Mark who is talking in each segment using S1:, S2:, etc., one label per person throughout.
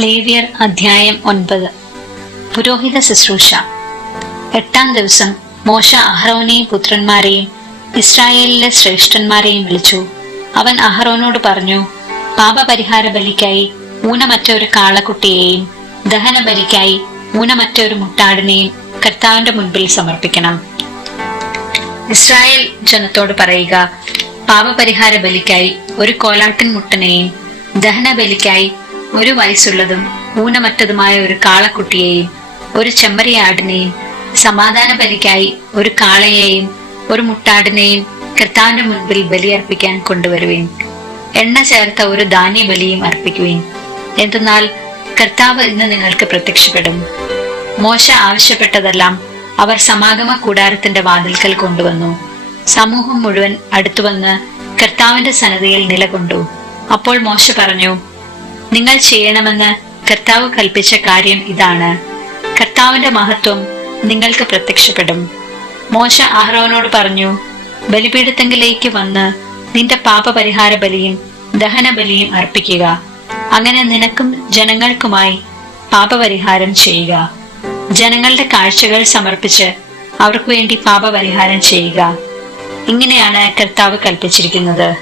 S1: ലേവ്യർ അധ്യായം ഒൻപത്. പുരോഹിത ശുശ്രൂഷ. എട്ടാം ദിവസം മോശ അഹ്റോനെയും പുത്രന്മാരെയും ഇസ്രായേലിലെ ശ്രേഷ്ഠന്മാരെയും വിളിച്ചു. അവൻ അഹ്റോനോട് പറഞ്ഞു പാപപരിഹാര ബലിക്കായി ഊനമറ്റ ഒരു കാളക്കുട്ടിയെയും ദഹന ബലിക്കായി ഊനമറ്റ ഒരു മുട്ടാടിനെയും കർത്താവിന്റെ മുൻപിൽ സമർപ്പിക്കണം. ഇസ്രായേൽ ജനത്തോട് പറയുക പാപപരിഹാര ബലിക്കായി ഒരു കോലാട്ടിൻ മുട്ടനെയും ദഹന ബലിക്കായി ഒരു വയസ്സുള്ളതും ഊനമറ്റതുമായ ഒരു കാളക്കുട്ടിയെയും ഒരു ചെമ്മരിയാടിനെയും സമാധാന ബലിക്കായി ഒരു കാളയെയും ഒരു മുട്ടാടിനെയും കർത്താവിന്റെ മുൻപിൽ ബലിയർപ്പിക്കാൻ കൊണ്ടുവരുവേൻ. എണ്ണ ചേർത്ത ഒരു ധാന്യ ബലിയും അർപ്പിക്കുവേൻ. എന്തെന്നാൽ കർത്താവ് ഇന്ന് നിങ്ങൾക്ക് പ്രത്യക്ഷപ്പെടും. മോശ ആവശ്യപ്പെട്ടതെല്ലാം അവർ സമാഗമ കൂടാരത്തിന്റെ വാതിൽക്കൽ കൊണ്ടുവന്നു. സമൂഹം മുഴുവൻ അടുത്തുവന്ന് കർത്താവിന്റെ സന്നദ്ധയിൽ നിലകൊണ്ടു. അപ്പോൾ മോശ പറഞ്ഞു നിങ്ങൾ ചെയ്യണമെന്ന് കർത്താവ് കൽപ്പിച്ച കാര്യം ഇതാണ്. കർത്താവിന്റെ മഹത്വം നിങ്ങൾക്ക് പ്രത്യക്ഷപ്പെടും. മോശ അഹ്റോനോട് പറഞ്ഞു ബലിപീഠത്തെങ്കിലേക്ക് വന്ന് നിന്റെ പാപപരിഹാര ബലിയും ദഹനബലിയും അർപ്പിക്കുക. അങ്ങനെ നിനക്കും ജനങ്ങൾക്കുമായി പാപപരിഹാരം ചെയ്യുക. ജനങ്ങളുടെ കാഴ്ചകൾ സമർപ്പിച്ച് അവർക്ക് വേണ്ടി പാപപരിഹാരം ചെയ്യുക. ഇങ്ങനെയാണ് കർത്താവ് കൽപ്പിച്ചിരിക്കുന്നത്.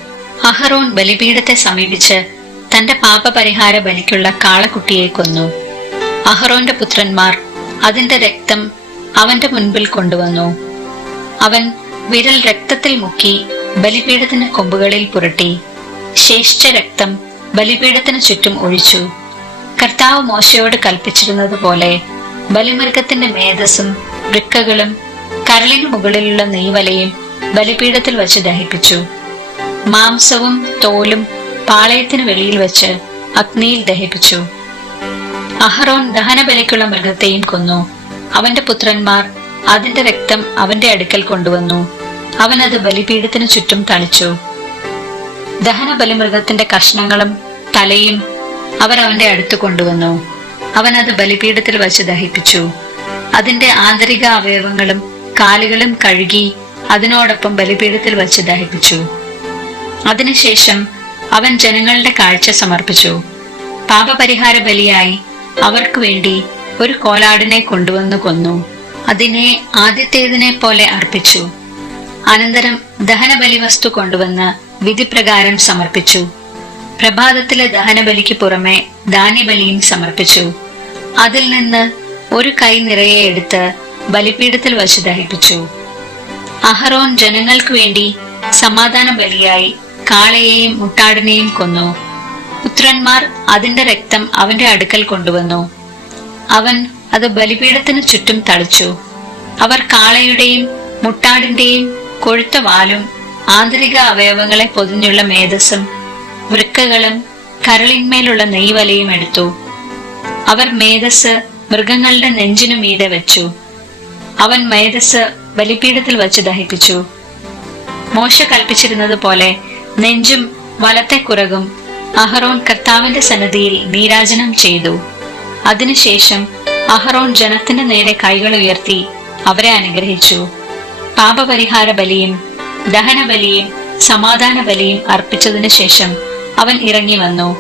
S1: അഹറോൻ ബലിപീഠത്തെ സമീപിച്ച് തന്റെ പാപപരിഹാര ബലിക്കുള്ള കാളക്കുട്ടിയെ കൊന്നു. അഹറോന്റെ പുത്രന്മാർ അതിന്റെ രക്തം അവന്റെ മുൻപിൽ കൊണ്ടുവന്നു. അവൻ വിരൽ രക്തത്തിൽ മുക്കി ബലിപീഠത്തിന് കൊമ്പുകളിൽ പുരട്ടി ശേഷിച്ച രക്തം ബലിപീഠത്തിന് ചുറ്റും ഒഴിച്ചു. കർത്താവ് മോശയോട് കൽപ്പിച്ചിരുന്നത് പോലെ ബലിമൃഗത്തിന്റെ മേധസ്സും വൃക്കകളും കരളിന് മുകളിലുള്ള നെയ്വലയും ബലിപീഠത്തിൽ വച്ച് ദഹിപ്പിച്ചു. മാംസവും തോലും പാളയത്തിന് വെളിയിൽ വെച്ച് അഗ്നിയിൽ ദഹിപ്പിച്ചു. അഹറോൻ ദഹനബലിക്കുള്ള മൃഗത്തെയും കൊന്നു. അവന്റെ പുത്രന്മാർ അതിന്റെ രക്തം അവന്റെ അടുക്കൽ കൊണ്ടുവന്നു. അവൻ അത് ബലിപീഠത്തിന് ചുറ്റും തളിച്ചു. ദഹന ബലിമൃഗത്തിന്റെ കഷ്ണങ്ങളും തലയും അവർ അവന്റെ അടുത്ത് കൊണ്ടുവന്നു. അവൻ അത് ബലിപീഠത്തിൽ വച്ച് ദഹിപ്പിച്ചു. അതിന്റെ ആന്തരിക അവയവങ്ങളും കാലുകളും കഴുകി അതിനോടൊപ്പം ബലിപീഠത്തിൽ വച്ച് ദഹിപ്പിച്ചു. അതിനുശേഷം അവൻ ജനങ്ങളുടെ കാഴ്ച സമർപ്പിച്ചു. പാപപരിഹാര ബലിയായി അവർക്ക് വേണ്ടി ഒരു കോലാടിനെ കൊണ്ടുവന്നു കൊന്നു. അതിനെ ആദ്യത്തേതിനെ പോലെ അർപ്പിച്ചു. അനന്തരം ദഹനബലി വസ്തു കൊണ്ടുവന്ന് വിധിപ്രകാരം സമർപ്പിച്ചു. പ്രഭാതത്തിലെ ദഹനബലിക്ക് പുറമെ ധാന്യബലിയും സമർപ്പിച്ചു. അതിൽ നിന്ന് ഒരു കൈ നിറയെ എടുത്ത് ബലിപീഠത്തിൽ വച്ച് ദഹിപ്പിച്ചു. അഹറോൻ ജനങ്ങൾക്ക് വേണ്ടി സമാധാന ബലിയായി കാളയെയും മുട്ടാടിനെയും കൊന്നു. പുത്രന്മാർ അതിന്റെ രക്തം അവന്റെ അടുക്കൽ കൊണ്ടുവന്നു. അവൻ അത് ബലിപീഠത്തിന് ചുറ്റും തളിച്ചു. അവർ കാളയുടെയും മുട്ടാടിന്റെയും കൊഴുത്ത വാലും ആന്തരിക അവയവങ്ങളെ പൊതിഞ്ഞുള്ള മേധസ്സും വൃക്കകളും കരളിന്മേലുള്ള നെയ്വലയും എടുത്തു. അവർ മേധസ് മൃഗങ്ങളുടെ നെഞ്ചിനു മീതെ വെച്ചു. അവൻ മേധസ് ബലിപീഠത്തിൽ വച്ച് ദഹിപ്പിച്ചു. മോശ കൽപ്പിച്ചിരുന്നത് പോലെ നെഞ്ചും വലത്തെ കുറകും അഹറോൻ കർത്താവിന്റെ സന്നദ്ധിയിൽ നീരാജനം ചെയ്തു. അതിനുശേഷം അഹറോൻ ജനത്തിന്റെ നേരെ കൈകൾ ഉയർത്തി അവരെ അനുഗ്രഹിച്ചു. പാപപരിഹാര ബലിയും ദഹന ബലിയും സമാധാന ബലിയും അർപ്പിച്ചതിനു ശേഷം അവൻ ഇറങ്ങി വന്നു.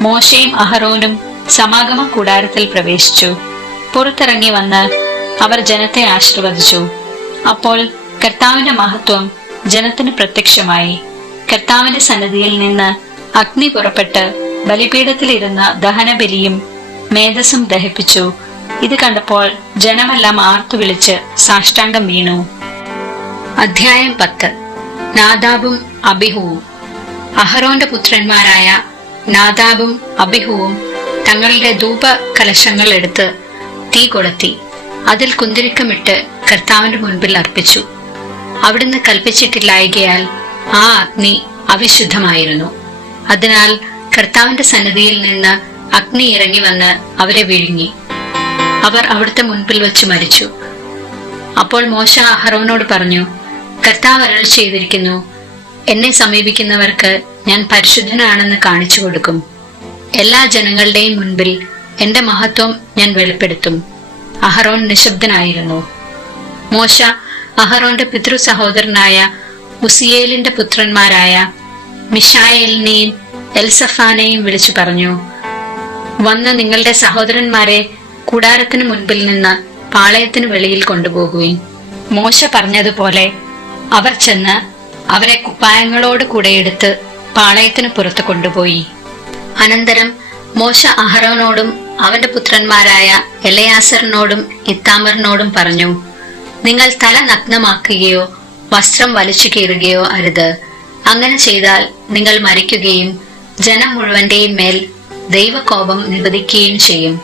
S1: മോശയും അഹറോനും സമാഗമ കൂടാരത്തിൽ പ്രവേശിച്ചു. പുറത്തിറങ്ങി വന്ന് അവർ ജനത്തെ ആശീർവദിച്ചു. അപ്പോൾ കർത്താവിന്റെ മഹത്വം ജനത്തിന് പ്രത്യക്ഷമായി. കർത്താവിന്റെ സന്നദ്ധിയിൽ നിന്ന് അഗ്നി പുറപ്പെട്ട് ബലിപീഠത്തിലിരുന്ന ദഹനബലിയും മേധസ്സും ദഹിപ്പിച്ചു. ഇത് കണ്ടപ്പോൾ ജനമെല്ലാം ആർത്തു വിളിച്ച് സാഷ്ടാംഗം വീണു. അധ്യായം പത്ത്. നാദാബും അബിഹുവും. അഹറോന്റെ പുത്രന്മാരായ നാദാബും അബിഹുവും തങ്ങളുടെ ധൂപ കലശങ്ങൾ എടുത്ത് തീ കൊളുത്തി അതിൽ കുന്തിരിക്കമിട്ട് കർത്താവിന്റെ മുൻപിൽ അർപ്പിച്ചു. അവിടുന്ന് കൽപ്പിച്ചിട്ടില്ലായകയാൽ ആ അഗ്നി അവിശുദ്ധമായിരുന്നു. അതിനാൽ കർത്താവിന്റെ സന്നിധിയിൽ നിന്ന് അഗ്നി ഇറങ്ങി വന്ന് അവരെ വിഴുങ്ങി. അവർ അവിടുത്തെ മുൻപിൽ വെച്ച് മരിച്ചു. അപ്പോൾ മോശ അഹറോനോട് പറഞ്ഞു കർത്താവ് അരൾ ചെയ്തിരിക്കുന്നു. എന്നെ സമീപിക്കുന്നവർക്ക് ഞാൻ പരിശുദ്ധനാണെന്ന് കാണിച്ചു കൊടുക്കും. എല്ലാ ജനങ്ങളുടെയും മുൻപിൽ എന്റെ മഹത്വം ഞാൻ വെളിപ്പെടുത്തും. അഹറോൻ നിശബ്ദനായിരുന്നു. മോശ അഹറോന്റെ പിതൃ സഹോദരനായ ഉസിയേലിന്റെ പുത്രന്മാരായ മിഷായേലിനെയും എൽസഫാനെയും വിളിച്ചു പറഞ്ഞു വന്ന് നിങ്ങളുടെ സഹോദരന്മാരെ കൂടാരത്തിന് മുൻപിൽ നിന്ന് പാളയത്തിന് വെളിയിൽ കൊണ്ടുപോകുവിൻ. മോശ പറഞ്ഞതുപോലെ അവർ ചെന്ന് അവരെ കുപ്പായങ്ങളോട് കൂടെ എടുത്ത് പാളയത്തിന് പുറത്ത് കൊണ്ടുപോയി. അനന്തരം മോശ അഹറോനോടും അവന്റെ പുത്രന്മാരായ എലയാസറിനോടും ഇത്താമറിനോടും പറഞ്ഞു നിങ്ങൾ തല നഗ്നമാക്കുകയോ വസ്ത്രം വലിച്ചു കീറുകയോ അരുത്. അങ്ങനെ ചെയ്താൽ നിങ്ങൾ മരിക്കുകയും ജനം മുഴുവന്റെയും മേൽ ദൈവകോപം നിവദിക്കുകയും ചെയ്യും.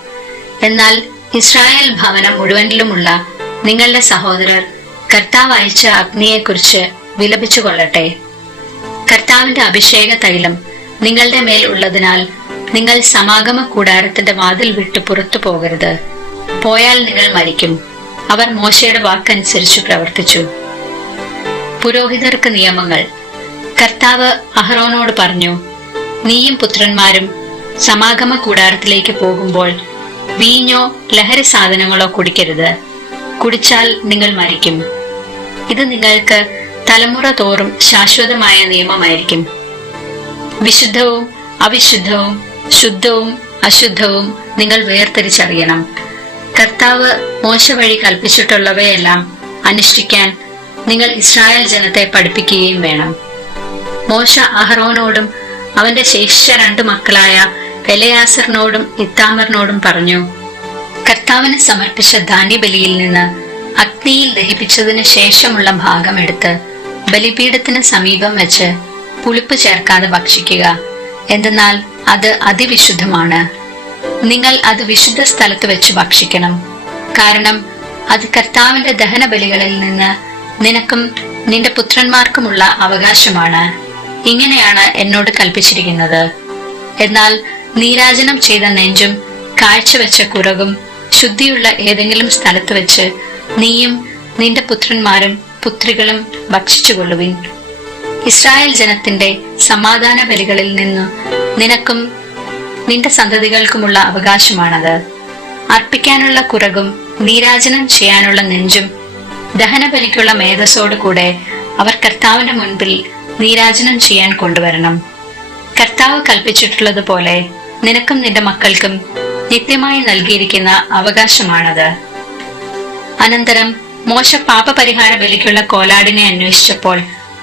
S1: എന്നാൽ ഇസ്രായേൽ ഭവനം മുഴുവനിലുമുള്ള നിങ്ങളുടെ സഹോദരർ കർത്താവ് അയച്ച അഗ്നിയെക്കുറിച്ച് വിലപിച്ചു കൊള്ളട്ടെ. കർത്താവിന്റെ അഭിഷേക തൈലം നിങ്ങളുടെ മേൽ ഉള്ളതിനാൽ നിങ്ങൾ സമാഗമ കൂടാരത്തിന്റെ വാതിൽ വിട്ട് പുറത്തു പോകരുത്. പോയാൽ നിങ്ങൾ മരിക്കും. അവർ മോശയുടെ വാക്കനുസരിച്ച് പ്രവർത്തിച്ചു. പുരോഹിതർക്ക് നിയമങ്ങൾ. കർത്താവ് അഹ്റോനോട് പറഞ്ഞു നീയും പുത്രന്മാരും സമാഗമ കൂടാരത്തിലേക്ക് പോകുമ്പോൾ വീഞ്ഞോ ലഹരി സാധനങ്ങളോ കുടിക്കരുത്. കുടിച്ചാൽ നിങ്ങൾ മരിക്കും. ഇത് നിങ്ങൾക്ക് തലമുറ തോറും ശാശ്വതമായ നിയമമായിരിക്കും. വിശുദ്ധവും അവിശുദ്ധവും ശുദ്ധവും അശുദ്ധവും നിങ്ങൾ വേർതിരിച്ചറിയണം. കർത്താവ് മോശ വഴി കൽപ്പിച്ചിട്ടുള്ളവയെല്ലാം അനുഷ്ഠിക്കാൻ നിങ്ങൾ ഇസ്രായേൽ ജനത്തെ പഠിപ്പിക്കുകയും വേണം. മോശ അഹറോനോടും അവന്റെ ശേഷിച്ച രണ്ടു മക്കളായ എലയാസറിനോടും ഇത്താമറിനോടും പറഞ്ഞു കർത്താവിന് സമർപ്പിച്ച ധാന്യബലിയിൽ നിന്ന് അഗ്നിയിൽ ദഹിപ്പിച്ചതിന് ശേഷമുള്ള ഭാഗം എടുത്ത് ബലിപീഠത്തിന് സമീപം വെച്ച് പുളിപ്പ് ചേർക്കാതെ ഭക്ഷിക്കുക. എന്തെന്നാൽ അത് അതിവിശുദ്ധമാണ്. നിങ്ങൾ അത് വിശുദ്ധ സ്ഥലത്ത് വെച്ച് ഭക്ഷിക്കണം. കാരണം അത് കർത്താവിന്റെ ദഹനബലികളിൽ നിന്ന് നിനക്കും നിന്റെ പുത്രന്മാർക്കുമുള്ള അവകാശമാണ്. ഇങ്ങനെയാണ് എന്നോട് കൽപ്പിച്ചിരിക്കുന്നത്. എന്നാൽ നീരാജനം ചെയ്ത നെഞ്ചും കാഴ്ചവെച്ച കുറകും ശുദ്ധിയുള്ള ഏതെങ്കിലും സ്ഥലത്ത് വെച്ച് നീയും നിന്റെ പുത്രന്മാരും പുത്രികളും ഭക്ഷിച്ചുകൊള്ളുവിൻ. ഇസ്രായേൽ ജനത്തിന്റെ സമാധാന ബലികളിൽ നിന്നു നിനക്കും നിന്റെ സന്തതികൾക്കുമുള്ള അവകാശമാണത്. അർപ്പിക്കാനുള്ള കുറകും നീരാജനം ചെയ്യാനുള്ള നെഞ്ചും ദഹനബലിക്കുള്ള മേധസ്സോടുകൂടെ അവർ കർത്താവിന്റെ മുൻപിൽ നീരാജനം ചെയ്യാൻ കൊണ്ടുവരണം. കർത്താവ് കൽപ്പിച്ചിട്ടുള്ളതുപോലെ നിനക്കും നിന്റെ മക്കൾക്കും നിത്യമായി നൽകിയിരിക്കുന്ന അവകാശമാണത്. അനന്തരം മോശ പാപപരിഹാര ബലിക്കുള്ള കോലാടിനെ അന്വേഷിച്ചപ്പോൾ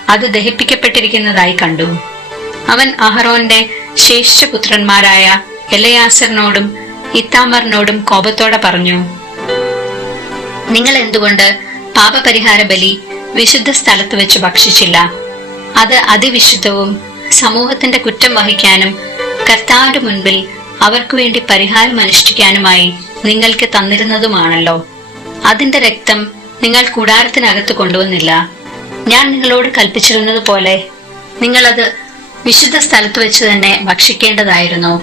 S1: അത് ദഹിപ്പിക്കപ്പെട്ടിരിക്കുന്നതായി കണ്ടു. അവൻ അഹറോന്റെ ശേഷിച്ച പുത്രന്മാരായ എലയാസറിനോടും ഇത്താമറിനോടും കോപത്തോടെ പറഞ്ഞു നിങ്ങൾ എന്തുകൊണ്ട് പാപപരിഹാര ബലി വിശുദ്ധ സ്ഥലത്ത് വെച്ച് ഭക്ഷിച്ചില്ല. അത് അതിവിശുദ്ധവും സമൂഹത്തിന്റെ കുറ്റം വഹിക്കാനും കർത്താവിന്റെ മുൻപിൽ അവർക്ക് വേണ്ടി പരിഹാരം അനുഷ്ഠിക്കാനുമായി നിങ്ങൾക്ക് തന്നിരുന്നതുമാണല്ലോ. അതിന്റെ രക്തം നിങ്ങൾ കൂടാരത്തിനകത്ത് കൊണ്ടുവന്നില്ല. ഞാൻ നിങ്ങളോട് കൽപ്പിച്ചിരുന്നത് പോലെ നിങ്ങളത് വിശുദ്ധ സ്ഥലത്ത് വെച്ച് തന്നെ ഭക്ഷിക്കേണ്ടതായിരുന്നു.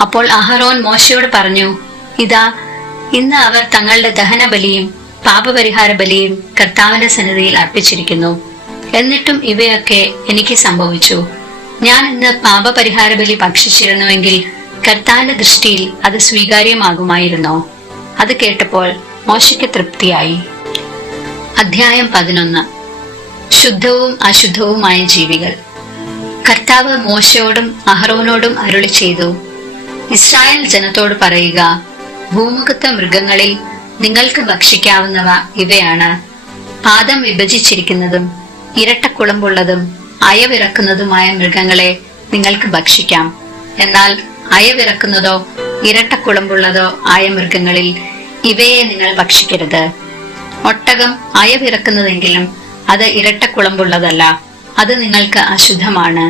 S1: അപ്പോൾ അഹറോൻ മോശയോട് പറഞ്ഞു ഇതാ ഇന്ന് അവർ തങ്ങളുടെ ദഹന ബലിയും പാപപരിഹാര ബലിയും കർത്താവിന്റെ സന്നിധിയിൽ അർപ്പിച്ചിരിക്കുന്നു. എന്നിട്ടും ഇവയൊക്കെ എനിക്ക് സംഭവിച്ചു. ഞാൻ ഇന്ന് പാപപരിഹാര ബലി ഭക്ഷിച്ചിരുന്നുവെങ്കിൽ കർത്താവിന്റെ ദൃഷ്ടിയിൽ അത് സ്വീകാര്യമാകുമായിരുന്നോ? അത് കേട്ടപ്പോൾ മോശയ്ക്ക് തൃപ്തിയായി. അധ്യായം പതിനൊന്ന്. ശുദ്ധവും അശുദ്ധവുമായ ജീവികൾ. കർത്താവ് മോശയോടും അഹ്റോനോടും അരുളി ചെയ്തു. ഇസ്രായേൽ ജനത്തോട് പറയുക ഭൂമുഖത്തെ മൃഗങ്ങളിൽ നിങ്ങൾക്ക് ഭക്ഷിക്കാവുന്നവ ഇവയാണ്. പാദം വിഭജിച്ചിരിക്കുന്നതും ഇരട്ടക്കുളമ്പുള്ളതും അയവിറക്കുന്നതുമായ മൃഗങ്ങളെ നിങ്ങൾക്ക് ഭക്ഷിക്കാം. എന്നാൽ അയവിറക്കുന്നതോ ഇരട്ടക്കുളമ്പുള്ളതോ ആയ മൃഗങ്ങളിൽ ഇവയെ നിങ്ങൾ ഭക്ഷിക്കരുത്. ഒട്ടകം അയവിറക്കുന്നതെങ്കിലും അത് ഇരട്ടക്കുളമ്പുള്ളതല്ല അത് നിങ്ങൾക്ക് അശുദ്ധമാണ്.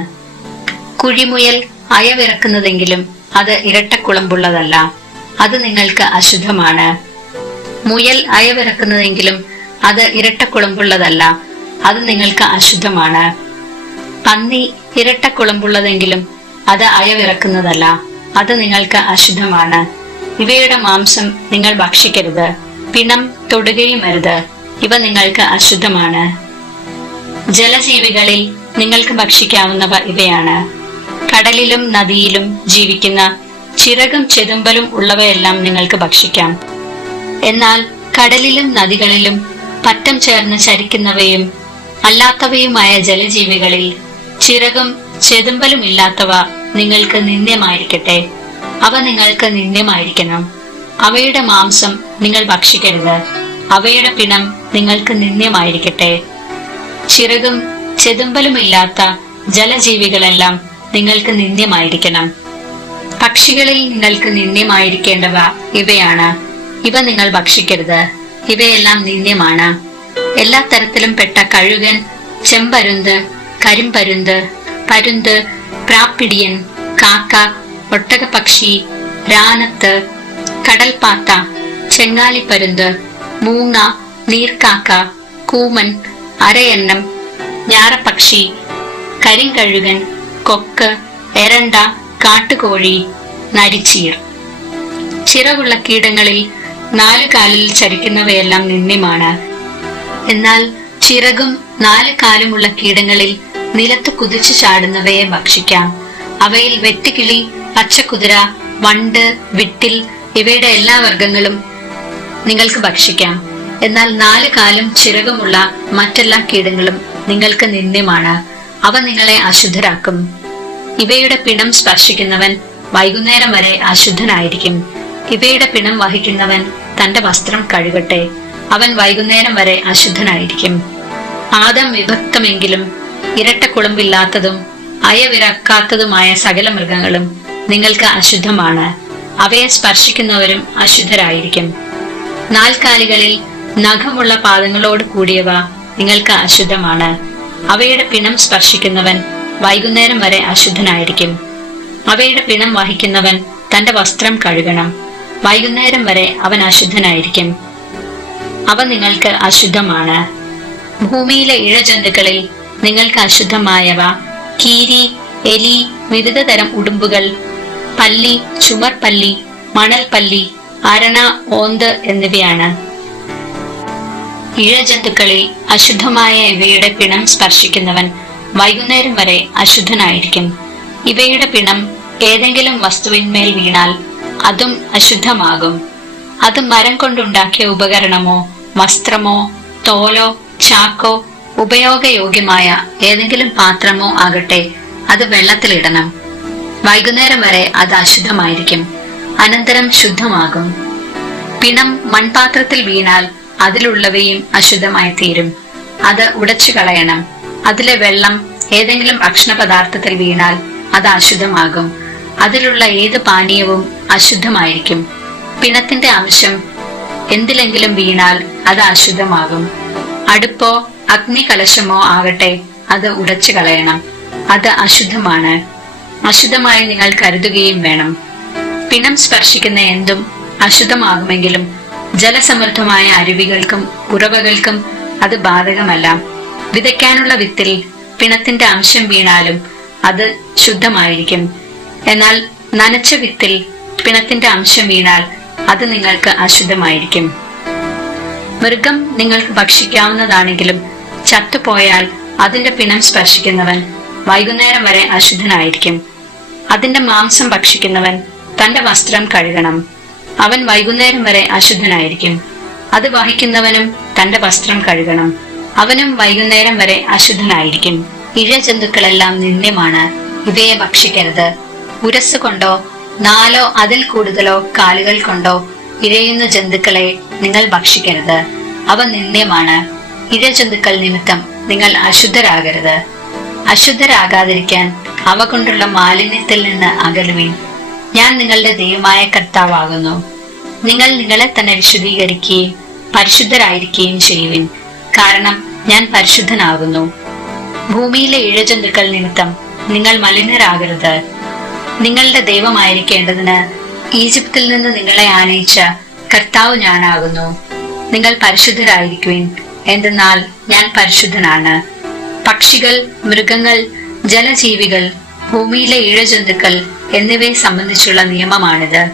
S1: കുഴിമുയൽ അയവിറക്കുന്നതെങ്കിലും അത് ഇരട്ടക്കുളമ്പുള്ളതല്ല അത് നിങ്ങൾക്ക് അശുദ്ധമാണ്. മുയൽ അയവിറക്കുന്നതെങ്കിലും അത് ഇരട്ടക്കുളമ്പുള്ളതല്ല. അത് നിങ്ങൾക്ക് അശുദ്ധമാണ്. പന്നി ഇരട്ടക്കുളമ്പുള്ളതെങ്കിലും അത് അയവിറക്കുന്നതല്ല. അത് നിങ്ങൾക്ക് അശുദ്ധമാണ്. ഇവയുടെ മാംസം നിങ്ങൾ ഭക്ഷിക്കരുത്. പിണം തൊടുകയും അരുത്. ഇവ നിങ്ങൾക്ക് അശുദ്ധമാണ്. ജലജീവികളിൽ നിങ്ങൾക്ക് ഭക്ഷിക്കാവുന്നവ ഇവയാണ്. കടലിലും നദിയിലും ജീവിക്കുന്ന ചിറകും ചെതുമ്പലും ഉള്ളവയെല്ലാം നിങ്ങൾക്ക് ഭക്ഷിക്കാം. എന്നാൽ കടലിലും നദികളിലും പറ്റം ചേർന്ന് ചരിക്കുന്നവയും അല്ലാത്തവയുമായ ജലജീവികളിൽ ചിറകും ചെതുമ്പലും ഇല്ലാത്തവ നിങ്ങൾക്ക് നിന്ദ്യമായിരിക്കട്ടെ. അവ നിങ്ങൾക്ക് നിന്ദ്യമായിരിക്കണം. അവയുടെ മാംസം നിങ്ങൾ ഭക്ഷിക്കരുത്. അവയുടെ പിണം നിങ്ങൾക്ക് നിന്ദ്യമായിരിക്കട്ടെ. ചിറകും ചെതുമ്പലും ഇല്ലാത്ത ജലജീവികളെല്ലാം നിങ്ങൾക്ക് നിന്ദ്യമായിരിക്കണം. പക്ഷികളിൽ നിങ്ങൾക്ക് നിന്ദ്യമായിരിക്കേണ്ടവ ഇവയാണ്. ഇവ നിങ്ങൾ ഭക്ഷിക്കരുത്. ഇവയെല്ലാം നിന്ദ്യമാണ്. എല്ലാ തരത്തിലും പെട്ട കഴുകൻ ചെമ്പരുന്ത് കരിമ്പരുന്ത് പരുന്ത് പ്രാപ്പിടിയൻ കാക്ക ഒട്ടകപക്ഷി രാനത്ത് കടൽപ്പാത്ത ചെങ്ങാലിപ്പരുന്ത് മൂങ്ങ നീർക്കാക്ക കൂമൻ അരയന്നം ഞാറപ്പക്ഷി കരിങ്കഴുകൻ കൊക്ക് എരണ്ട കാട്ടുകോഴി നരിച്ചീർ. ചിറകുള്ള കീടങ്ങളിൽ നാല് കാലിൽ ചരിക്കുന്നവയെല്ലാം നിന്ദ്യമാണ് എന്നാൽ ചിറകും നാല് കാലുമുള്ള കീടങ്ങളിൽ നിലത്ത് കുതിച്ചു ചാടുന്നവയെ ഭക്ഷിക്കാം. അവയിൽ വെട്ടുകിളി പച്ചക്കുതിര വണ്ട് വിട്ടിൽ ഇവയുടെ എല്ലാ വർഗങ്ങളും നിങ്ങൾക്ക് ഭക്ഷിക്കാം. എന്നാൽ നാല് കാലും ചിറകുമുള്ള മറ്റെല്ലാ കീടങ്ങളും നിങ്ങൾക്ക് നിന്ദ്യമാണ് അവ നിങ്ങളെ അശുദ്ധരാക്കും. ഇവയുടെ പിണം സ്പർശിക്കുന്നവൻ വൈകുന്നേരം വരെ അശുദ്ധനായിരിക്കും. ഇവയുടെ പിണം വഹിക്കുന്നവൻ തന്റെ വസ്ത്രം കഴുകട്ടെ. അവൻ വൈകുന്നേരം വരെ അശുദ്ധനായിരിക്കും. ആദം വിഭക്തമെങ്കിലും ഇരട്ടക്കുളമ്പില്ലാത്തതും അയവിറക്കാത്തതുമായ സകല മൃഗങ്ങളും നിങ്ങൾക്ക് അശുദ്ധമാണ്. അവയെ സ്പർശിക്കുന്നവരും അശുദ്ധരായിരിക്കും. നാൽക്കാലികളിൽ നഖമുള്ള പാദങ്ങളോട് കൂടിയവ നിങ്ങൾക്ക് അശുദ്ധമാണ്. അവയുടെ പിണം സ്പർശിക്കുന്നവൻ വൈകുന്നേരം വരെ അശുദ്ധനായിരിക്കും. അവയുടെ പിണം വഹിക്കുന്നവൻ തന്റെ വസ്ത്രം കഴുകണം. വൈകുന്നേരം വരെ അവൻ അശുദ്ധനായിരിക്കും. അവ നിങ്ങൾക്ക് അശുദ്ധമാണ്. ഭൂമിയിലെ ഇഴജന്തുക്കളിൽ നിങ്ങൾക്ക് അശുദ്ധമായവ കീരി എലി വിവിധ തരം ഉടുമ്പുകൾ പല്ലി ചുമർ ചുമർപല്ലി മണൽപല്ലി അരണ ഓന്ത് എന്നിവയാണ്. ഇഴജന്തുക്കളിൽ അശുദ്ധമായ ഇവയുടെ പിണം സ്പർശിക്കുന്നവൻ വൈകുന്നേരം വരെ അശുദ്ധനായിരിക്കും. ഇവയുടെ പിണം ഏതെങ്കിലും വസ്തുവിന്മേൽ വീണാൽ അതും അശുദ്ധമാകും. അത് മരം കൊണ്ടുണ്ടാക്കിയ ഉപകരണമോ വസ്ത്രമോ തോലോ ചാക്കോ ഉപയോഗയോഗ്യമായ ഏതെങ്കിലും പാത്രമോ ആകട്ടെ അത് വെള്ളത്തിലിടണം. വൈകുന്നേരം വരെ അത് അശുദ്ധമായിരിക്കും. അനന്തരം ശുദ്ധമാകും. പിണം മൺപാത്രത്തിൽ വീണാൽ അതിലുള്ളവയും അശുദ്ധമായി തീരും അത് ഉടച്ചു കളയണം അതിലെ വെള്ളം ഏതെങ്കിലും ഭക്ഷണ പദാർത്ഥത്തിൽ വീണാൽ അത് അശുദ്ധമാകും. അതിലുള്ള ഏത് പാനീയവും അശുദ്ധമായിരിക്കും. പിണത്തിന്റെ അംശം എന്തിലെങ്കിലും വീണാൽ അത് അശുദ്ധമാകും. അടുപ്പോ അഗ്നി കലശമോ ആകട്ടെ അത് ഉടച്ചു കളയണം. അത് അശുദ്ധമാണ്. അശുദ്ധമായി നിങ്ങൾ കരുതുകയും വേണം. പിണം സ്പർശിക്കുന്ന എന്തും അശുദ്ധമാകുമെങ്കിലും ജലസമൃദ്ധമായ അരുവികൾക്കും ഉറവകൾക്കും അത് ബാധകമല്ല. വിതയ്ക്കാനുള്ള വിത്തിൽ പിണത്തിന്റെ അംശം വീണാലും അത് ശുദ്ധമായിരിക്കും. എന്നാൽ നനച്ച വിത്തിൽ പിണത്തിന്റെ അംശം വീണാൽ അത് നിങ്ങൾക്ക് അശുദ്ധമായിരിക്കും. മൃഗം നിങ്ങൾക്ക് ഭക്ഷിക്കാവുന്നതാണെങ്കിലും ചത്തുപോയാൽ അതിന്റെ പിണം സ്പർശിക്കുന്നവൻ വൈകുന്നേരം വരെ അശുദ്ധനായിരിക്കും. അതിന്റെ മാംസം ഭക്ഷിക്കുന്നവൻ തന്റെ വസ്ത്രം കഴുകണം. അവൻ വൈകുന്നേരം വരെ അശുദ്ധനായിരിക്കും. അത് വഹിക്കുന്നവനും തന്റെ വസ്ത്രം കഴുകണം. അവനും വൈകുന്നേരം വരെ അശുദ്ധനായിരിക്കും. ഇഴജന്തുക്കളെല്ലാം നിന്ദ്യമാണ്. ഇവയെ ഭക്ഷിക്കരുത്. ഉരസ് കൊണ്ടോ നാലോ അതിൽ കൂടുതലോ കാലുകൾ കൊണ്ടോ ഇഴയുന്ന ജന്തുക്കളെ നിങ്ങൾ ഭക്ഷിക്കരുത്. അവ നിന്ദ്യമാണ്. ഇഴ ജന്തുക്കൾ നിമിത്തം നിങ്ങൾ അശുദ്ധരാകരുത്. അശുദ്ധരാകാതിരിക്കാൻ അവ കൊണ്ടുള്ള മാലിന്യത്തിൽ നിന്ന് അകലുവിൻ. ഞാൻ നിങ്ങളുടെ ദൈവമായ കർത്താവാകുന്നു. നിങ്ങൾ നിങ്ങളെ തന്നെ വിശുദ്ധീകരിക്കുകയും പരിശുദ്ധരായിരിക്കുകയും ചെയ്യുവിൻ. കാരണം ഞാൻ പരിശുദ്ധനാകുന്നു. ഭൂമിയിലെ ഇഴജന്തുക്കൾ നിമിത്തം നിങ്ങൾ മലിനരാകരുത്. നിങ്ങളുടെ ദൈവമായിരിക്കേണ്ടതിന് ഈജിപ്തിൽ നിന്ന് നിങ്ങളെ ആനയിച്ച കർത്താവ് ഞാനാകുന്നു. നിങ്ങൾ പരിശുദ്ധരായിരിക്കുവിൻ. എന്തെന്നാൽ ഞാൻ പരിശുദ്ധനാണ്. പക്ഷികൾ മൃഗങ്ങൾ ജലജീവികൾ ഭൂമിയിലെ ഇഴജന്തുക്കൾ എന്നിവയെ സംബന്ധിച്ചുള്ള നിയമമാണിത്.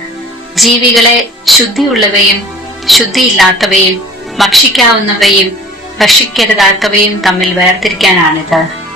S1: ജീവികളെ ശുദ്ധിയുള്ളവയും ശുദ്ധിയില്ലാത്തവയും ഭക്ഷിക്കാവുന്നവയും ഭക്ഷിക്കരുതാത്തവയും തമ്മിൽ വേർതിരിക്കാനാണിത്.